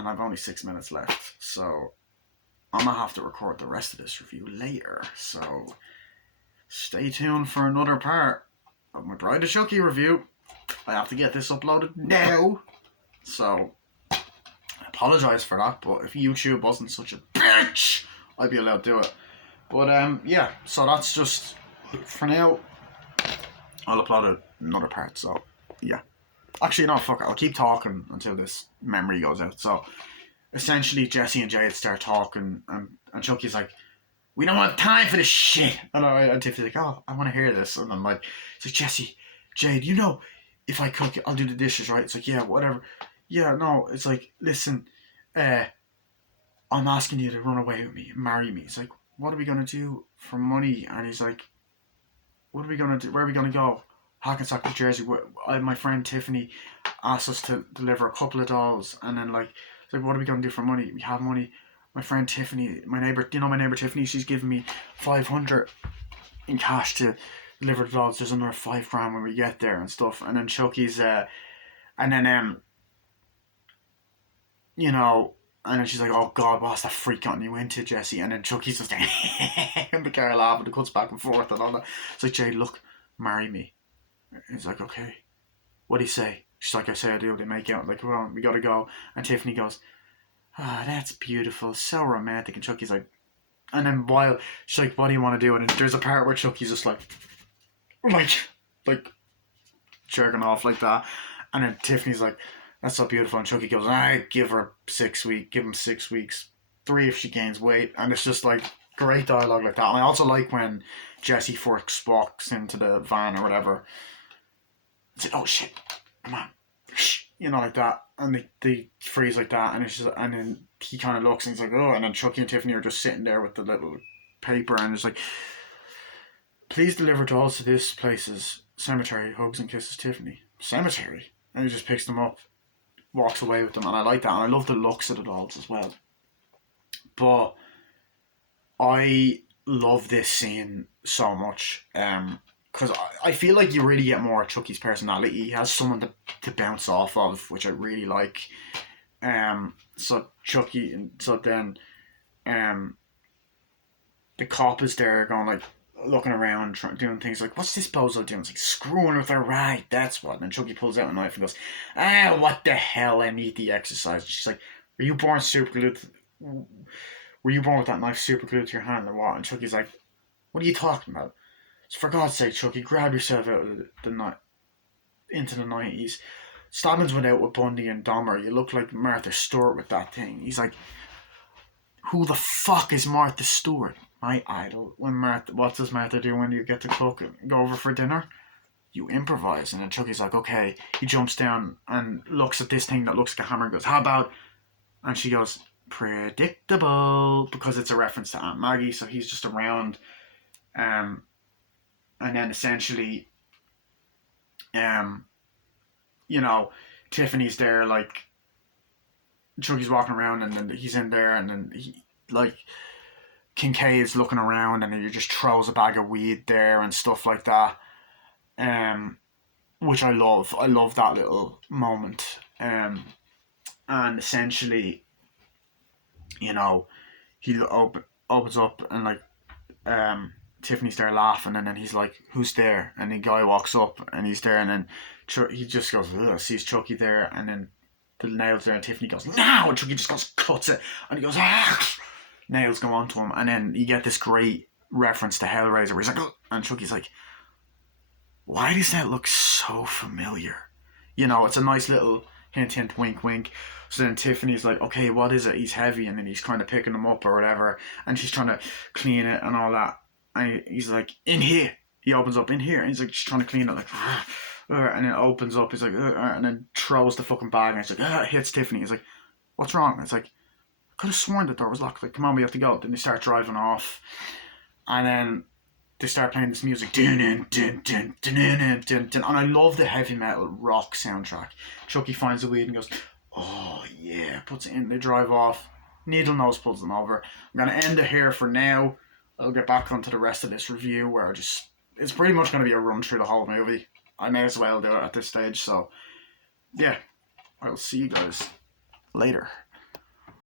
and I've only 6 minutes left, so I'm gonna have to record the rest of this review later. So stay tuned for another part of my Bride of Chucky review. I have to get this uploaded now, so I apologise for that, but if YouTube wasn't such a bitch, I'd be allowed to do it. But yeah, so that's just for now. I'll upload another part, so yeah. Actually, no, fuck it. I'll keep talking until this memory goes out. So essentially, Jesse and Jade start talking, and Chucky's like, we don't have time for this shit. And Tiffany's like, oh, I want to hear this. And I'm like, it's like, Jesse, Jade, you know, if I cook, I'll do the dishes, right? It's like, yeah, whatever. Yeah, no, it's like, listen, I'm asking you to run away with me, marry me. It's like, what are we going to do for money? And he's like, what are we going to do? Where are we going to go? Hackensack, New Jersey. My friend Tiffany asked us to deliver a couple of dolls. And then, like, it's like, what are we going to do for money? We have money. My friend Tiffany, my neighbour Tiffany, she's giving me 500 in cash to deliver the dolls. There's another $5,000 when we get there and stuff. And then Chucky's, and then she's like, oh God, what's that freak gotten you into, Jesse? And then Chucky's just in the car laughing, it cuts back and forth and all that. It's like, Jade, look, marry me. He's like, okay. What do you say? She's like, I say I do. They make out, like, well, we gotta go. And Tiffany goes, ah, that's beautiful, so romantic. And Chucky's like, and then while she's like, what do you want to do? And there's a part where Chucky's just like jerking off like that. And then Tiffany's like, that's so beautiful. And Chucky goes, I give him 6 weeks, 3 if she gains weight. And it's just like great dialogue like that. And I also like when Jesse first walks into the van or whatever. It's like, oh shit, come on, shh, like that. And they freeze like that, and it's just, and then he kind of looks and he's like, oh, and then Chucky and Tiffany are just sitting there with the little paper, and it's like, please deliver dolls to this place's cemetery. Hugs and kisses, Tiffany. Cemetery? And he just picks them up, walks away with them, and I like that, and I love the looks of the dolls as well. But I love this scene so much, because I feel like you really get more of Chucky's personality. He has someone to bounce off of, which I really like. So then the cop is there going, like, looking around, doing things like, what's this bozo doing? It's like, screwing with her, right, that's what. And then Chucky pulls out a knife and goes, what the hell, I need the exercise. And she's like, were you born with that knife super glued to your hand or what? And Chucky's like, what are you talking about? So for God's sake, Chucky, grab yourself out of the night into the 90s. Stabbings went out with Bundy and Dahmer. You look like Martha Stewart with that thing. He's like, who the fuck is Martha Stewart? My idol. What does Martha do when you get to cook and go over for dinner? You improvise. And then Chucky's like, okay. He jumps down and looks at this thing that looks like a hammer and goes, how about? And she goes, predictable, because it's a reference to Aunt Maggie. So he's just around. And then essentially, Tiffany's there, like, Chucky's walking around, and then he's in there, and then he, like, Kincaid's looking around, and then he just throws a bag of weed there and stuff like that, which I love. I love that little moment. And essentially, he opens up, and, like, Tiffany's there laughing, and then he's like, who's there? And the guy walks up, and he's there, and then he just goes, sees Chucky there, and then the nails there, and Tiffany goes, no! And Chucky just goes, cuts it, and he goes, ah! Nails go onto him, and then you get this great reference to Hellraiser, where he's like, ugh! And Chucky's like, why does that look so familiar? It's a nice little hint, wink, wink. So then Tiffany's like, okay, what is it? He's heavy, and then he's kind of picking him up or whatever, and she's trying to clean it and all that. And he's like, in here. He opens up in here, and he's like, just trying to clean it, like, and then opens up. He's like, and then throws the fucking bag, and he's like, hits Tiffany. He's like, what's wrong? And it's like, I could have sworn the door was locked. Like, come on, we have to go. Then they start driving off, and then they start playing this music, and I love the heavy metal rock soundtrack. Chucky finds the weed and goes, oh yeah, puts it in. They drive off. Needle Nose pulls them over. I'm gonna end it here for now. I'll get back onto the rest of this review where it's pretty much going to be a run through the whole movie. I may as well do it at this stage. So, yeah, I'll see you guys later.